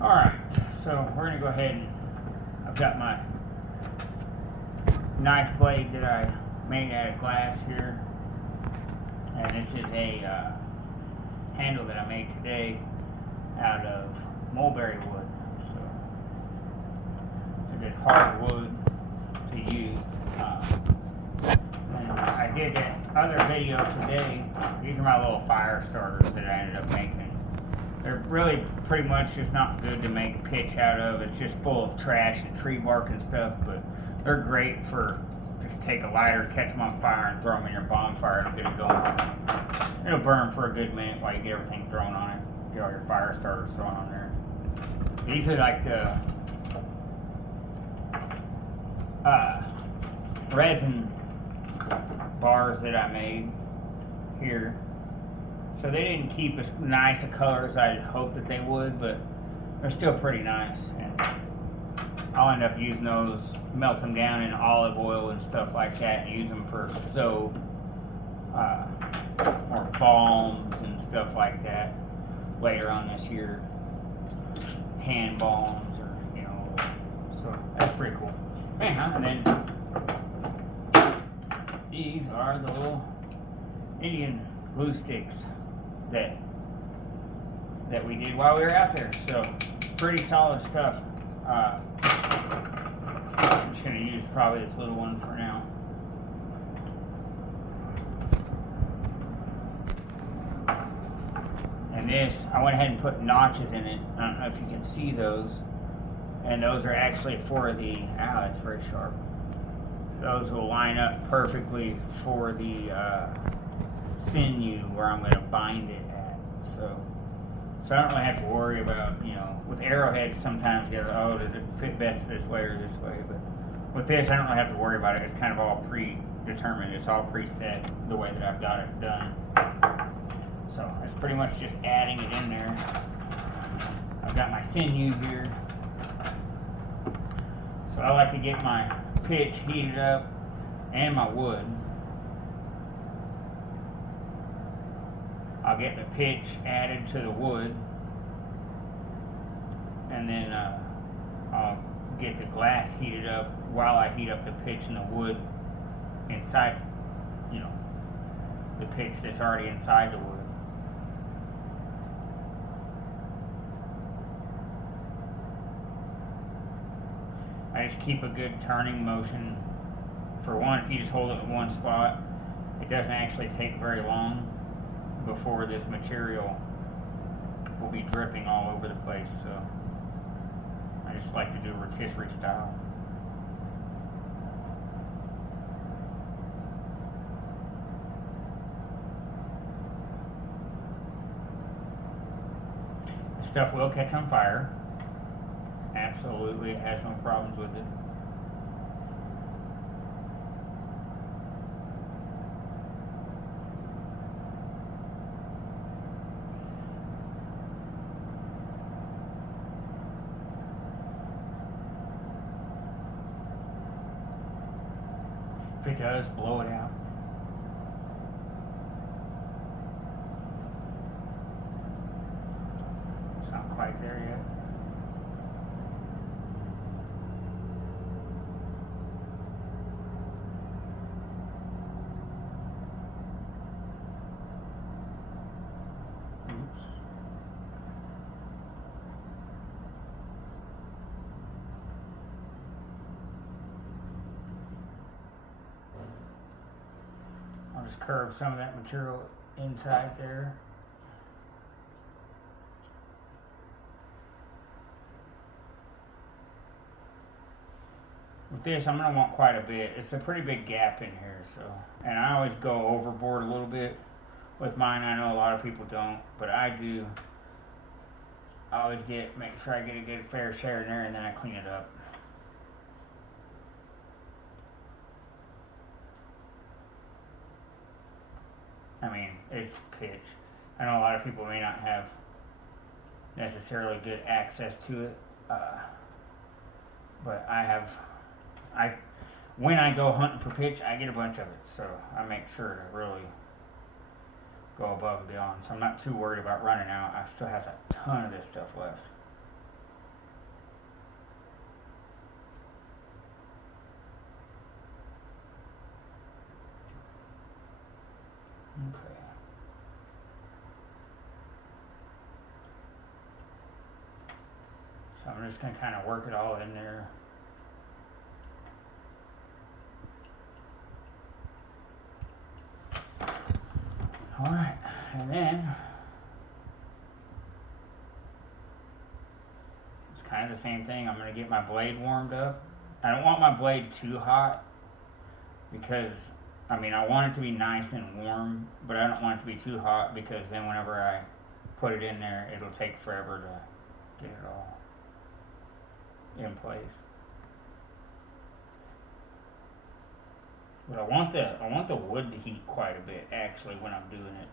Alright, so we're going to go ahead and I've got my knife blade that I made out of glass here. And this is a handle that I made today out of mulberry wood. So it's a good hard wood to use. And I did that other video today. These are my little fire starters that I ended up making. They're really pretty much just not good to make a pitch out of. It's just full of trash and tree bark and stuff, but they're great for just take a lighter, catch them on fire, and throw them in your bonfire and get it going. It'll burn for a good minute while you get everything thrown on it. Get all your fire starters thrown on there. These are like the resin bars that I made here. So they didn't keep as nice a color as I'd hoped that they would, but they're still pretty nice. And I'll end up using those, melt them down in olive oil and stuff like that, and use them for soap, or balms and stuff like that later on this year. Hand balms, or so that's pretty cool. Anyhow, and then these are the little Indian glue sticks that we did while we were out there. So it's pretty solid stuff. I'm just going to use probably this little one for now. And this, I went ahead and put notches in it. I don't know if you can see those. And those are actually for the, that's very sharp. Those will line up perfectly for the sinew where I'm going to bind it at. So I don't really have to worry about, with arrowheads sometimes you go, does it fit best this way or this way? But with this, I don't really have to worry about it. It's kind of all predetermined. It's all preset the way that I've got it done. So it's pretty much just adding it in there. I've got my sinew here. So I like to get my pitch heated up and my wood. I'll get the pitch added to the wood, and then I'll get the glass heated up while I heat up the pitch and the wood inside, the pitch that's already inside the wood. I just keep a good turning motion. For one, if you just hold it in one spot, it doesn't actually take very long before this material will be dripping all over the place. So I just like to do rotisserie style. The stuff will catch on fire. Absolutely, it has no problems with it. If it does, blow it out. It's not quite there yet. Oops. I'll just curve some of that material inside there. With this, I'm going to want quite a bit. It's a pretty big gap in here, and I always go overboard a little bit with mine. I know a lot of people don't, but I do. I always make sure I get a good fair share in there, and then I clean it up. I mean, it's pitch. I know a lot of people may not have necessarily good access to it, but when I go hunting for pitch, I get a bunch of it, so I make sure to really go above and beyond. So I'm not too worried about running out. I still have a ton of this stuff left. Okay. So I'm just going to kind of work it all in there. Alright, and then it's kind of the same thing. I'm going to get my blade warmed up. I don't want my blade too hot because, I mean, I want it to be nice and warm, but I don't want it to be too hot because then whenever I put it in there, it'll take forever to get it all in place. But I want the wood to heat quite a bit actually when I'm doing it.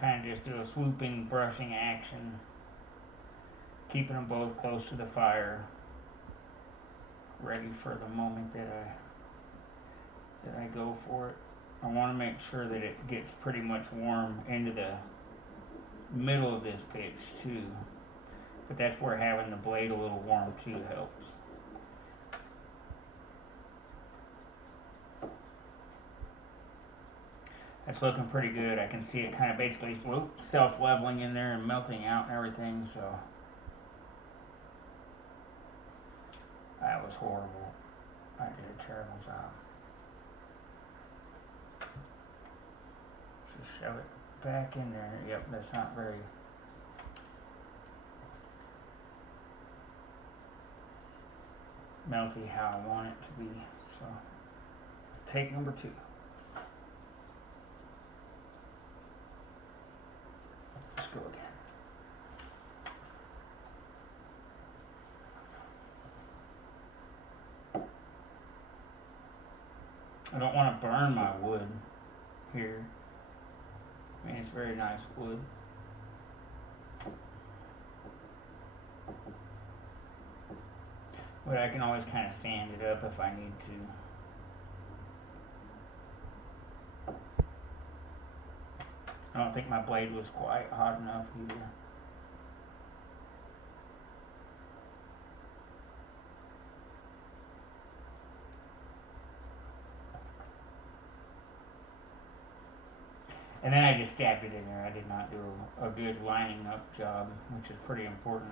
Kind of just do a swooping brushing action, keeping them both close to the fire, ready for the moment that I go for it. I want to make sure that it gets pretty much warm into the middle of this pitch too, but that's where having the blade a little warm too helps. It's looking pretty good. I can see it kind of basically self-leveling in there and melting out and everything, so that was horrible. I did a terrible job. Just shove it back in there. Yep, that's not very melty how I want it to be. So, take number 2. Let's go again. I don't want to burn my wood here. I mean, it's very nice wood. But I can always kind of sand it up if I need to. I don't think my blade was quite hot enough either. And then I just stabbed it in there. I did not do a good lining up job, which is pretty important.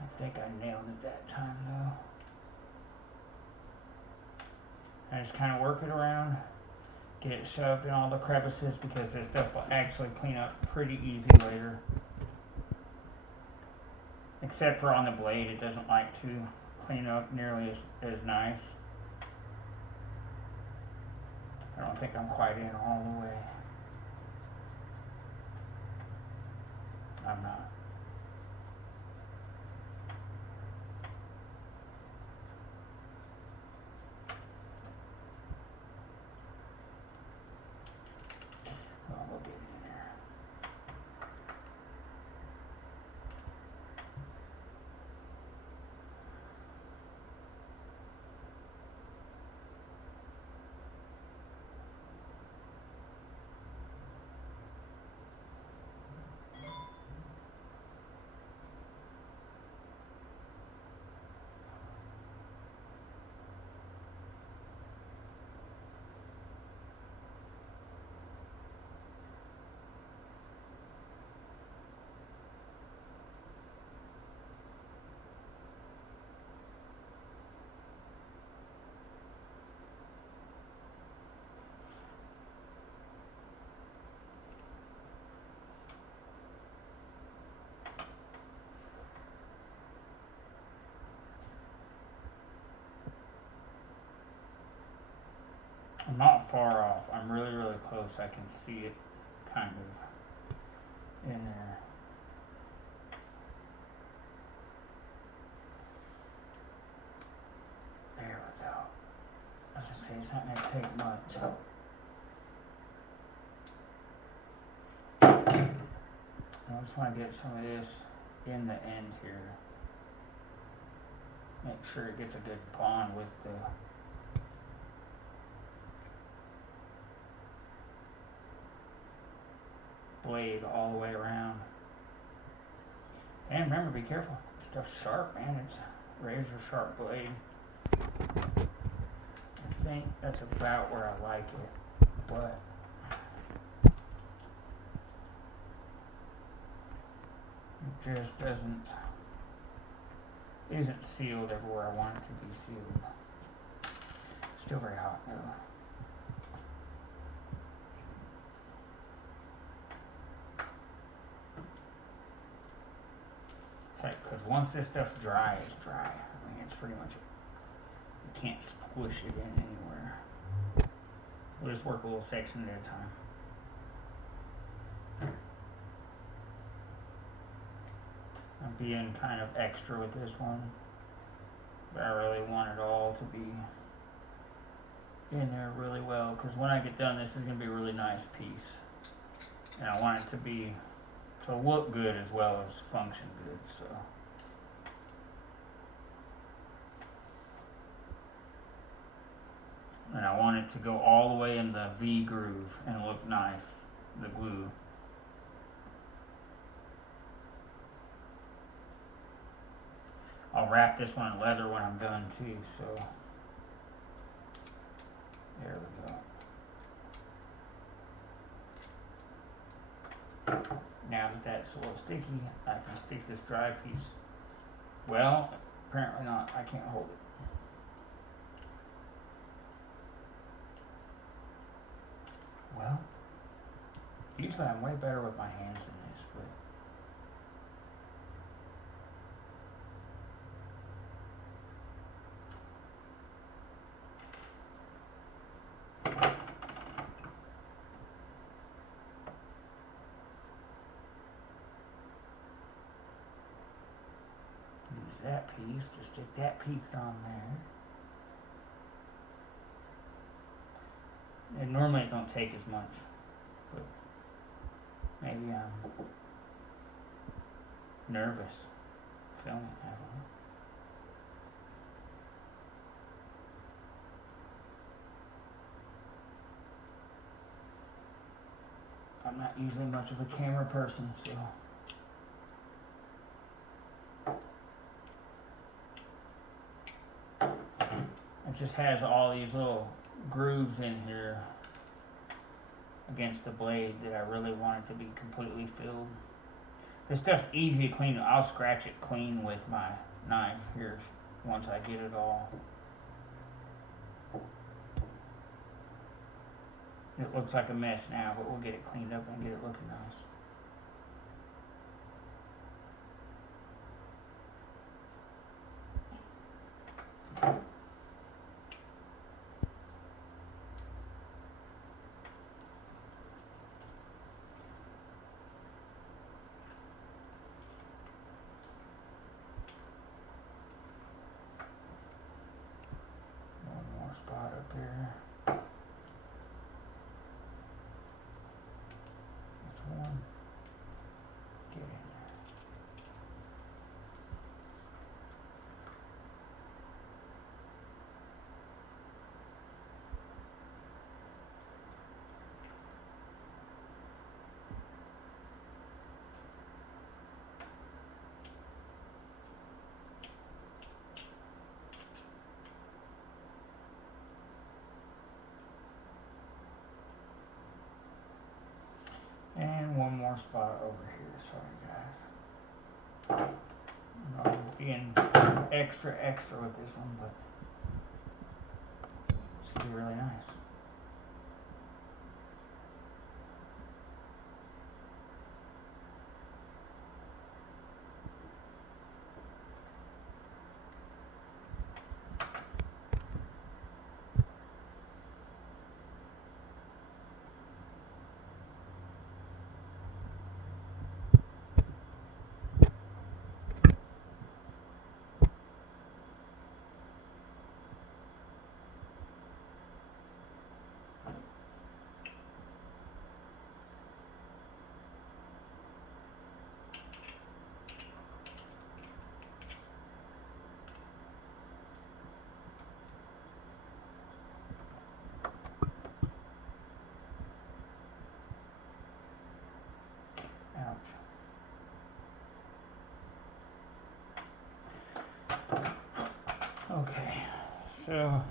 I think I nailed it that time though. I just kind of work it around, get it shoved in all the crevices because this stuff will actually clean up pretty easy later. Except for on the blade, it doesn't like to clean up nearly as nice. I don't think I'm quite in all the way. I'm not. Well, we'll get it in there. I'm not far off. I'm really, really close. I can see it kind of in there. There we go. I was gonna say it's not gonna take much. I just want to get some of this in the end here. Make sure it gets a good bond with the blade all the way around. And remember, be careful. Stuff's sharp, man. It's a razor sharp blade. I think that's about where I like it, but it just isn't sealed everywhere I want it to be sealed. Still very hot though. It's like, because once this stuff's dry, it's dry. I mean, it's pretty much, you can't squish it in anywhere. We'll just work a little section at a time. I'm being kind of extra with this one, but I really want it all to be in there really well, because when I get done, this is going to be a really nice piece, and I want it to look good as well as function good. So and I want it to go all the way in the V groove and look nice, the glue. I'll wrap this one in leather when I'm done too, so there we go. Now that that's a little sticky, I can stick this dry piece. Well, apparently not. I can't hold it. Well, usually I'm way better with my hands than this, but use that piece to stick that piece on there. And normally it don't take as much, but maybe I'm nervous filming. I don't know. I'm not usually much of a camera person, so. It just has all these little grooves in here against the blade that I really want it to be completely filled. This stuff's easy to clean. I'll scratch it clean with my knife here once I get it all. It looks like a mess now, but we'll get it cleaned up and get it looking nice. One more spot up there. This one. Get in there. And one more spot over here. Sorry, guys. I'm being extra with this one, but it's gonna be really nice. Ouch. Okay, so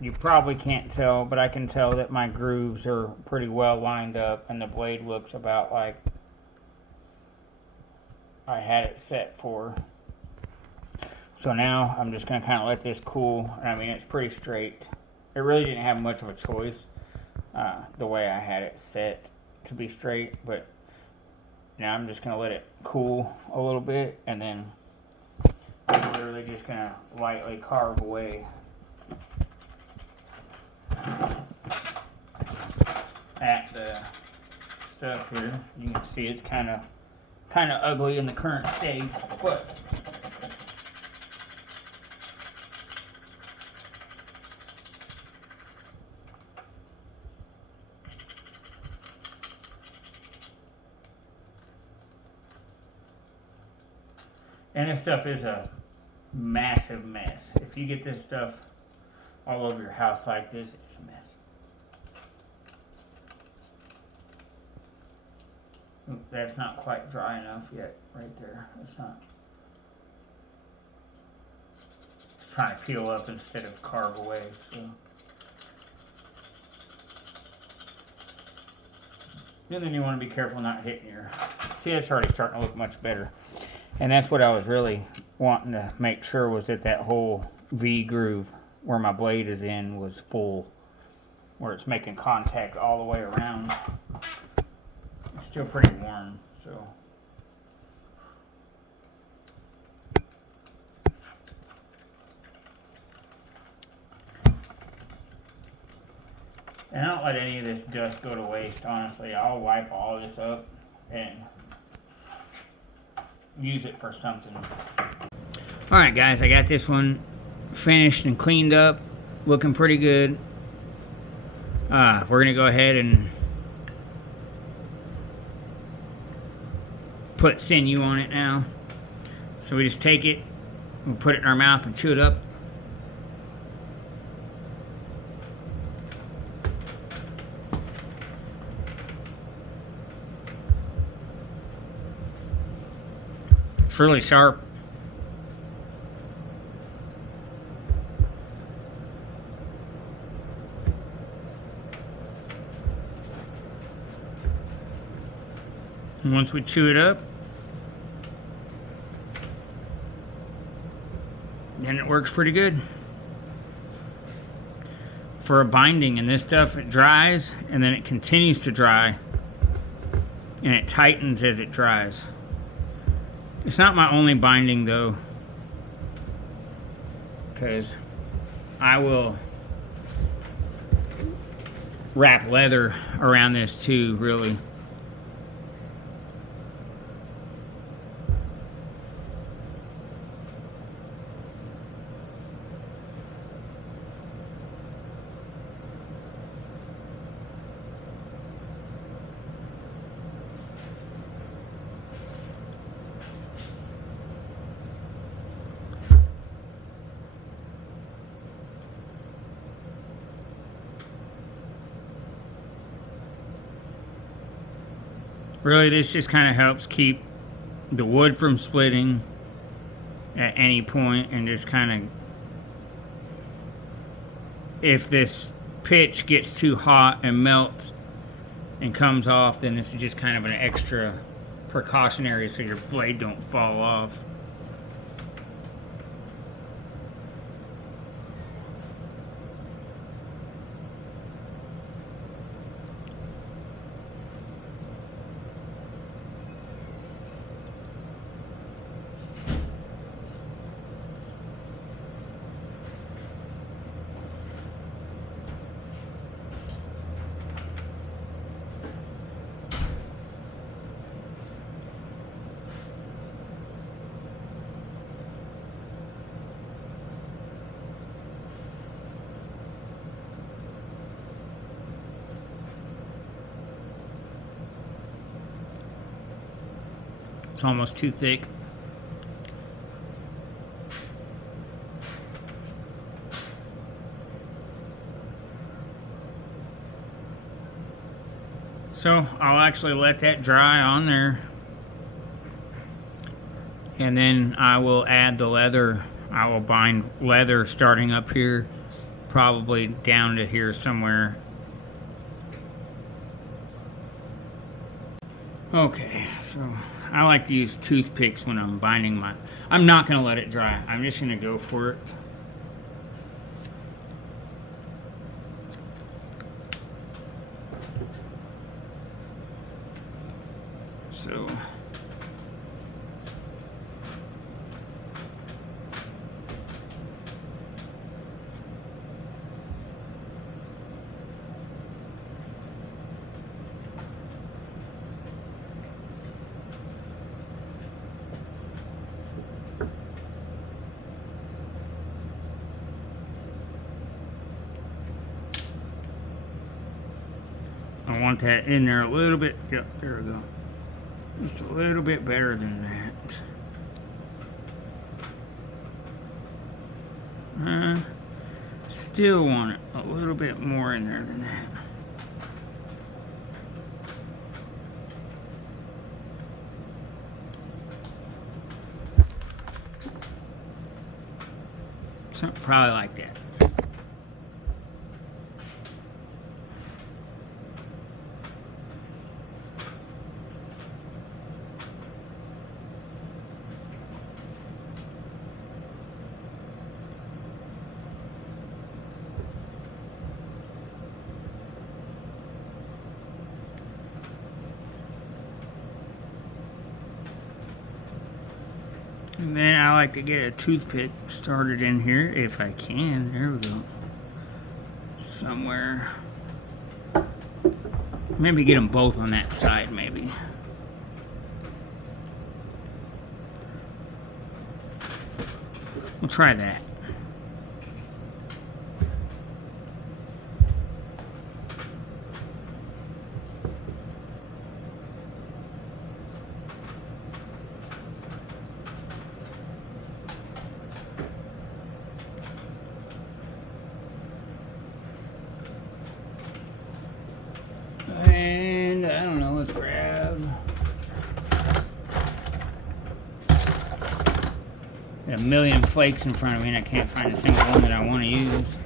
you probably can't tell, but I can tell that my grooves are pretty well lined up and the blade looks about like I had it set for. So now I'm just going to kind of let this cool. I mean, it's pretty straight. It really didn't have much of a choice the way I had it set to be straight, but now I'm just going to let it cool a little bit, and then I'm literally just going to lightly carve away at the stuff here. You can see it's kind of ugly in the current state, but and this stuff is a massive mess. If you get this stuff all over your house like this, it's a mess. Oop, that's not quite dry enough yet, right there. It's not. It's trying to peel up instead of carve away, so. And then you want to be careful not hitting your. See, it's already starting to look much better. And that's what I was really wanting to make sure was that whole V groove where my blade is in was full, where it's making contact all the way around. It's still pretty warm, so. And I don't let any of this dust go to waste, honestly. I'll wipe all this up and use it for something. Alright guys, I got this one finished and cleaned up, looking pretty good. We're going to go ahead and put sinew on it now. So we just take it, we'll put it in our mouth and chew it up. It's really sharp. And once we chew it up, then it works pretty good. For a binding and this stuff, it dries and then it continues to dry and it tightens as it dries. It's not my only binding though, because I will wrap leather around this too, really. Really, this just kind of helps keep the wood from splitting at any point, and just kind of, if this pitch gets too hot and melts and comes off, then this is just kind of an extra precautionary so your blade don't fall off. It's almost too thick. So I'll actually let that dry on there. And then I will add the leather. I will bind leather starting up here, probably down to here somewhere. Okay, so I like to use toothpicks when I'm binding my... I'm not going to let it dry. I'm just going to go for it. So... I want that in there a little bit. Yep, there we go. Just a little bit better than that. Still want it a little bit more in there than that. Something probably like that. And then I like to get a toothpick started in here if I can. There we go. Somewhere. Maybe get them both on that side, maybe. We'll try that. And I don't know, let's grab a million flakes in front of me and I can't find a single one that I want to use.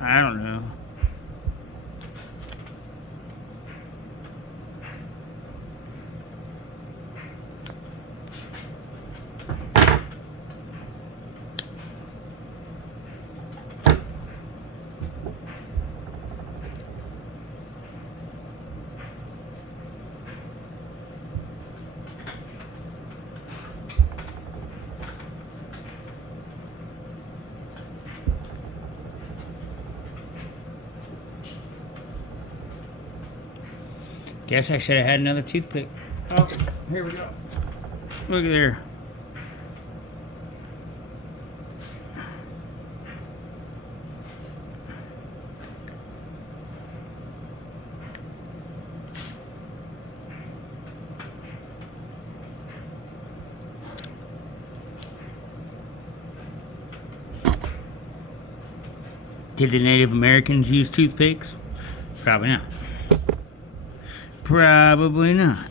I don't know. Guess I should have had another toothpick. Oh, here we go. Look at there. Did the Native Americans use toothpicks? Probably not. Probably not.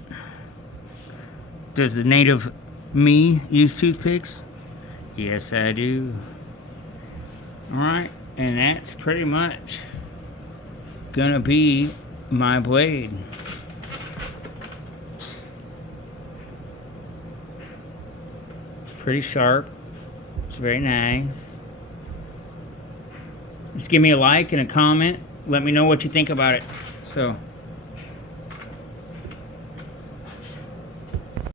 Does the native me use toothpicks? Yes, I do. Alright, and that's pretty much gonna be my blade. It's pretty sharp. It's very nice. Just give me a like and a comment. Let me know what you think about it. So